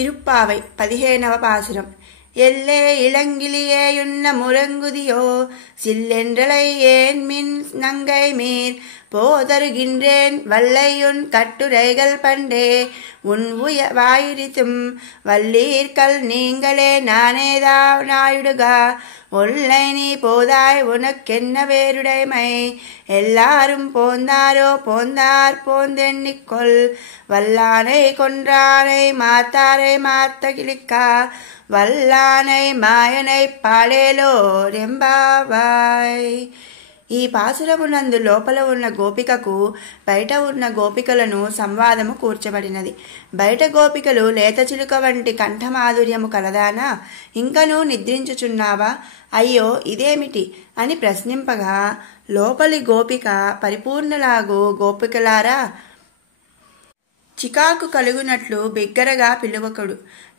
తిరుప్పావై 15వ పాసురం. எல்லே இளங்கிலியேயுன்ன முரங்குதியோ சில்லென்றலை ஏன் மின் நங்கை மீர் போதருகின்றேன் வல்லையுன் கட்டுரைகள் பண்டே உன் வாயுரித்தும் வல்லீர்கள் நீங்களே நானேதா நாயுடுகா ஒல்லை நீ போதாய் உனக்கென்ன வேறுடைமை எல்லாரும் போந்தாரோ போந்தார் போந்தெண்ணிக்கொள் வல்லானை கொன்றானை மாத்தாரை மாத்த கிளிக்கா వల్లానై మాయనై పాడేలో రెంబావాయ్. ఈ పాసురమునందు లోపల ఉన్న గోపికకు బయట ఉన్న గోపికలను సంవాదము కూర్చబడినది. బయట గోపికలు లేత చిలుక వంటి కంఠమాధుర్యము కలదానా, ఇంకనూ నిద్రించుచున్నావా, అయ్యో ఇదేమిటి అని ప్రశ్నింపగా, లోపలి గోపిక పరిపూర్ణలాగు గోపికలారా, చికాకు కలుగునట్లు బిగ్గరగా పిలువకుడు,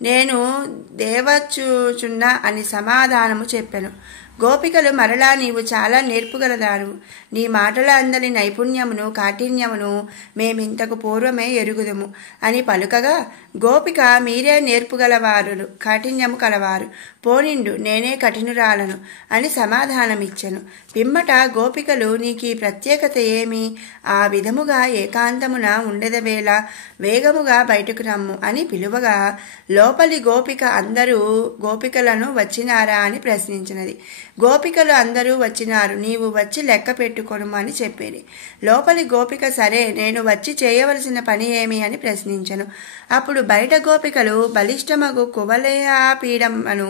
నేను దేవచ్చుచున్నా అని సమాధానము చెప్పెను. గోపికలు మరలా, నీవు చాలా నేర్పుగలదాను, నీ మాటల అందరి నైపుణ్యమును కాఠిన్యమును మేమింతకు పూర్వమే ఎరుగుదుము అని పలుకగా, గోపిక మీరే నేర్పుగలవారు కాఠిన్యము కలవారు, పోనిండు నేనే కఠినురాలను అని సమాధానమిచ్చెను. పిమ్మట గోపికలు, నీకీ ప్రత్యేకత ఏమి, ఆ విధముగా ఏకాంతమున ఉండెదవేళ వేగముగా బయటకు రమ్ము అని పిలువగా, లోపలి గోపిక అందరూ గోపికలను వచ్చినారా అని ప్రశ్నించినది. గోపికలు అందరూ వచ్చినారు, నీవు వచ్చి లెక్క పెట్టుకొనుము అని చెప్పేది. లోపలి గోపిక, సరే నేను వచ్చి చేయవలసిన పని ఏమి అని ప్రశ్నించెను. అప్పుడు బయట గోపికలు, బలిష్టమగు కువలయాపీడమును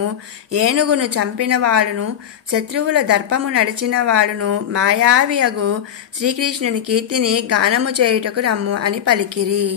ఏనుగును చంపిన వాడును శత్రువుల దర్పము నడిచిన వాడును మాయావి అగు శ్రీకృష్ణుని కీర్తిని గానము చేయుటకు రమ్ము అని పలికిరి.